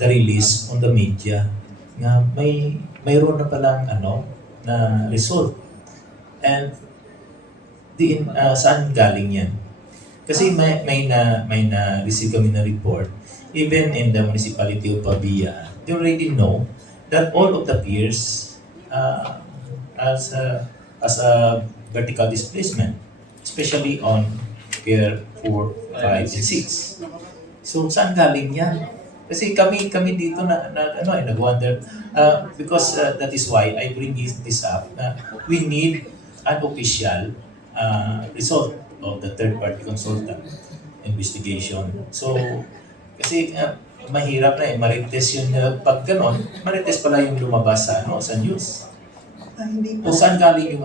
the release on the media nga mayroon na palang na result. And saan galing yan? Kasi may na receive kami na report, even in the municipality of Pabia, they already know that all of the piers as a vertical displacement, especially on pier 4, 5, and 6. So saan galing yan? Kasi kami dito nag-wonder, because that is why I bring this up. We need an official result of the third-party consultant investigation. So, kasi mahirap na marites yun pag ganon, marites pala yung lumabas sa news. Hindi O po. saan galing yung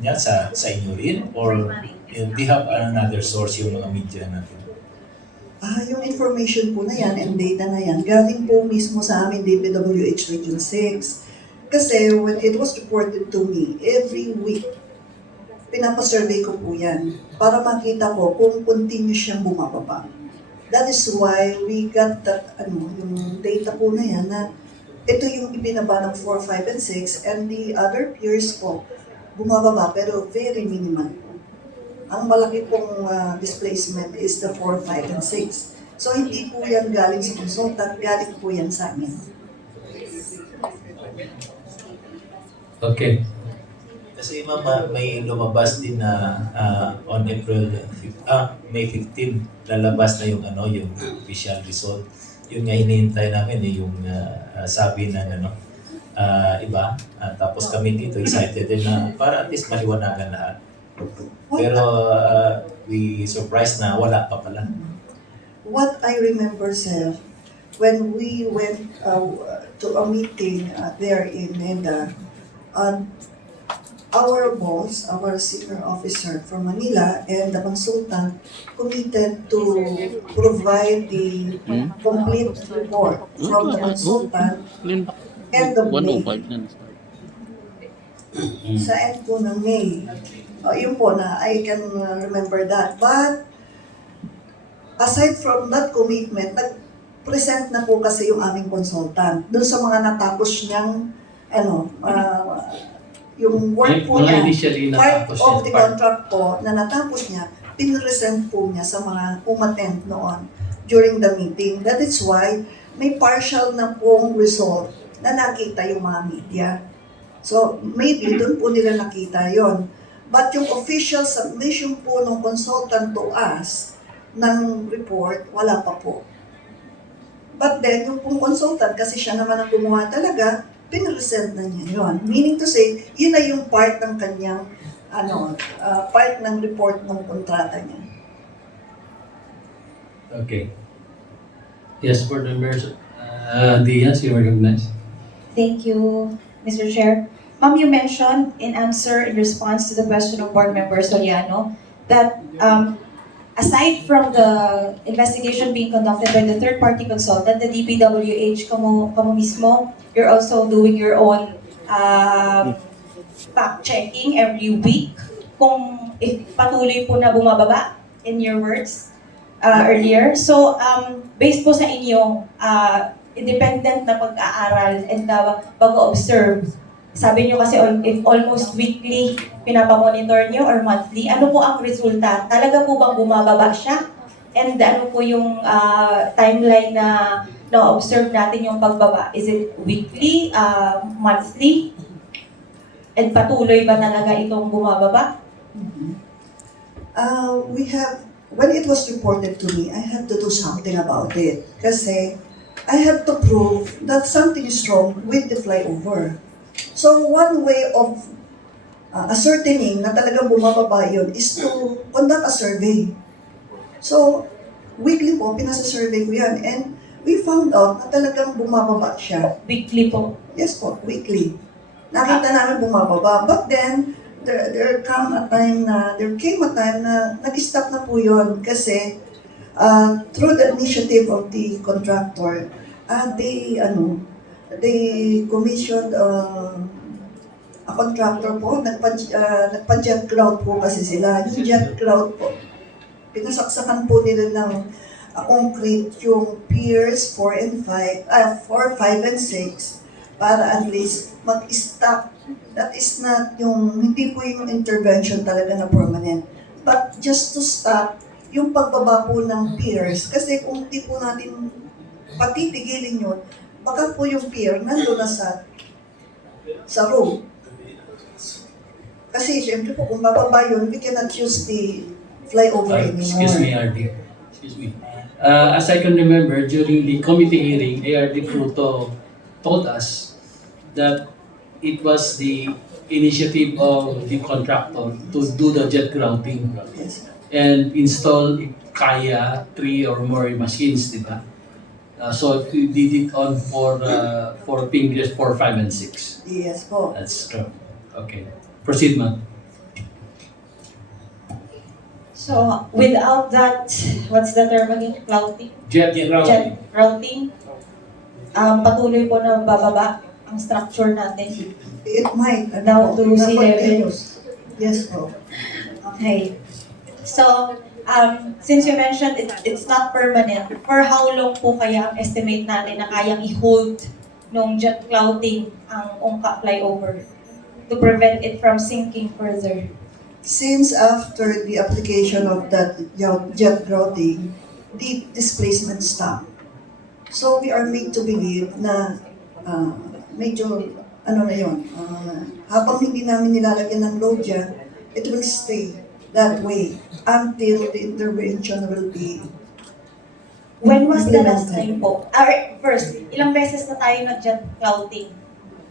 yan, sa inyo rin? Or they have another source yung mga media natin? Yung information po na yan and data na yan, galing po mismo sa amin DPWH Region 6. Kasi when it was reported to me, every week, pinapasurvey ko po yan para makita ko kung continuous siyang bumababa. That is why we got that, yung data po na yan na ito yung ibinaba ng 4, 5, and 6 and the other peers po bumababa pero very minimal. Ang malaki pong displacement is the 4, 5, and 6. So hindi po yan galing sa consultant, galing po yan sa amin. Okay. Kasi may lumabas din na on May 15, lalabas na yung official result. Yun nga hinihintay namin yung sabi ng iba. Tapos kami dito excited din na para at least maliwanagan lahat. Pero we surprised na wala pa pala. What I remember, sir, when we went to a meeting there in Menda, our boss, our senior officer from Manila, and the consultant committed to provide the complete report from the consultant end of May. Sa end po ng May. Yun po na, I can remember that. But, aside from that commitment, nag-present na po kasi yung aming consultant dun sa mga natapos niyang, yung work po niya, part of the contract po na natapos niya, pinresent po niya sa mga umattend noon during the meeting. That is why may partial na pong result na nakita yung mga media. So maybe doon po nila nakita yon. But yung official submission po ng consultant to us ng report, wala pa po. But then, yung pong consultant, kasi siya naman ang gumawa talaga, pinresent na niya yun. Meaning to say, yun na yung part ng kanyang, part ng report ng kontrata niya. Okay. Yes, board members. Diaz, you recognize. Thank you, Mr. Chair. Ma'am, you mentioned in response to the question of Board Member Sullano that aside from the investigation being conducted by the third-party consultant, the DPWH, kamo mismo, you're also doing your own fact-checking every week kung if patuloy po na bumababa, in your words, earlier. So, based po sa inyong independent na pag-aaral and pag-observe, sabi nyo kasi if almost weekly pinapamonitor nyo or monthly, ano po ang resulta? Talaga po bang bumababa siya? And ano po yung timeline na na-observe natin yung pagbaba? Is it weekly, monthly? And patuloy ba talaga itong bumababa? When it was reported to me, I had to do something about it. Kasi I have to prove that something is wrong with the flyover. So one way of ascertaining na talagang bumababa yun is to conduct a survey. So, weekly po, pinasa-survey ko yan. And we found out na talagang bumababa siya. Weekly po? Yes po, weekly. Nakita namin bumababa. But then, there came a time na nag-stop na po yun kasi through the initiative of the contractor, they commissioned a contractor po, nagpa-jet cloud po kasi sila. Yung jet cloud po, pinasaksakan po nila ng concrete yung piers 4 and 5, 4, 5 and 6 para at least mag-stop. That is not yung, hindi po yung intervention talaga na permanent. But just to stop yung pagbaba po ng piers. Kasi kung hindi po natin patitigilin yun, baka po yung pier nandun na sa road. Kasi syempre po, kung bababa yun, we cannot use the flyover anymore. Excuse me, RD. Excuse me. As I can remember, during the committee hearing, ARD Fruto told us that it was the initiative of the contractor to do the jet grouting Yes. and install kaya 3 or more machines, di ba? So we did it on for fingers 4, 5, and 6. Yes po. That's true. Okay. Proceed, ma'am. So, without that, what's the term again? Clouting? Jet Jet routing. Patuloy po na bababa ang structure natin. It might. Down to sea level. Continuous. Yes po. Okay. So, since you mentioned it's not permanent, for how long po kaya ang estimate natin na kayang i-hold nung jet clouting ang Ungka Flyover to prevent it from sinking further? Since after the application of that jet grouting, the displacement stopped. So we are made to believe na medyo, ano na yun, habang hindi namin nilalagyan ng load dyan, it will stay that way until the intervention will be. When was the last implemented. time po? First, ilang beses na tayo nag-jet clouting?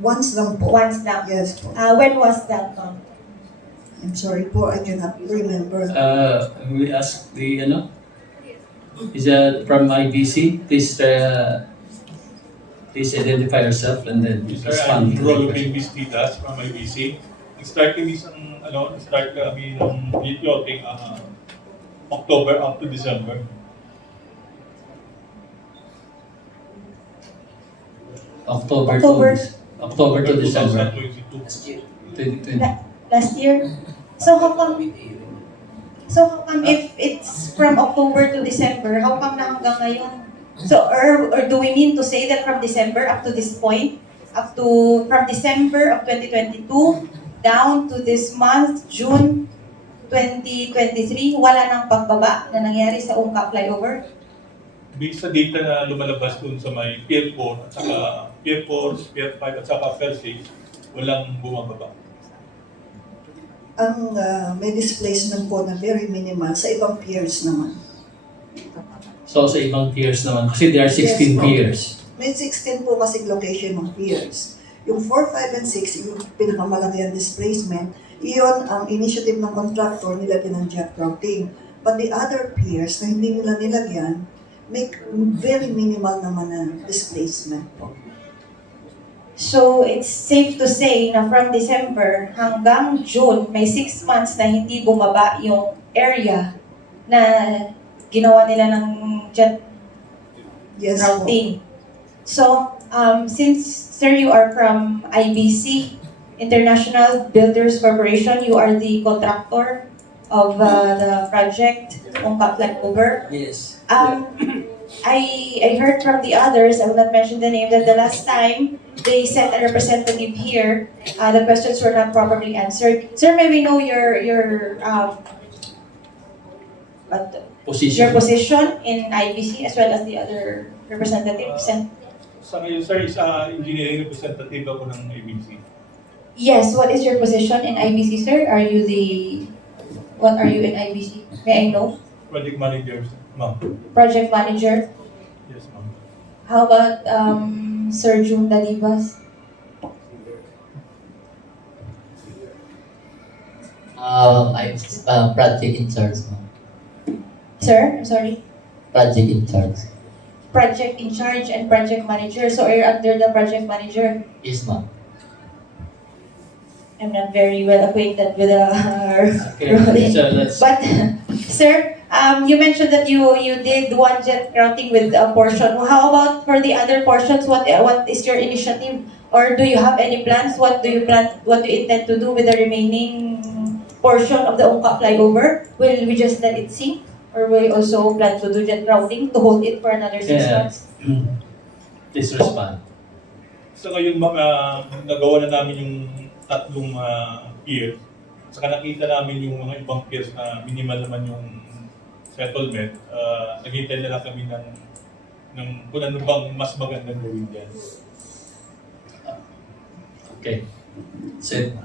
Once lang po. Once lang. Yes po. When was that, ma'am? I'm sorry po, I cannot remember. We ask the, is that from IBC? Please identify yourself and then Sir, respond. I'm Rolo Bistitas from IBC. Nag-start kami nag-start kami ng floating October up to December. October to December 2022. 2020. Last year? So how come if it's from October to December, how come na hanggang ngayon? So, or do we mean to say that from December up to this point, from December of 2022 down to this month, June 2023, wala nang pagbaba na nangyari sa Ungka Flyover? Based sa data na lumalabas dun sa may Pier 4 at saka Pier 4, Pier 5 at saka Pier 6, walang bumababa. Ang may displacement po na very minimal sa ibang piers naman. So sa ibang piers naman, kasi there are 16 Yes, po. piers. May 16 po kasi location ng piers. Yung 4, 5, and 6, yung pinakamalaki ang displacement, iyon ang initiative ng contractor, nilagyan ng jet routing. But the other piers na hindi nila nilagyan, may very minimal naman na displacement po. So, it's safe to say na from December hanggang June, may 6 months na hindi bumaba yung area na ginawa nila ng jet Yes po. routing. So, since, sir, you are from IBC, International Builders Corporation, you are the contractor of the project, Ungka Flyover. Yes. I heard from the others, I will not mention the name, that the last time they sent a representative here, the questions were not properly answered. Sir, may we know your position in IBC as well as the other representatives? Sa ngayon, sir, isa engineering representative ako ng IBC. Yes, what is your position in IBC, sir? What are you in IBC? May I know? Project manager, ma'am. Project manager. Yes, ma'am. How about Sir June Dalibas? I'm project in charge, ma'am. Sir, I'm sorry. Project in charge. Project in charge and project manager. So you're under the project manager. Yes, ma'am. I'm not very well acquainted with the Okay, so let's, But, sir, you mentioned that you did one jet routing with a portion. How about for the other portions? What is your initiative? Or do you have any plans? What do you intend to do with the remaining portion of the Ungka Flyover? Will we just let it sink? Or will you also plan to do jet routing to hold it for another 6 Yeah. months? Please respond. So ngayon, nagawa na namin yung tatlong piers. Saka nakita namin yung mga ibang piers na minimal naman yung settlement. Naghintay na lang kami ng kung ano bang mas magandang gawin dyan. Okay. Sit.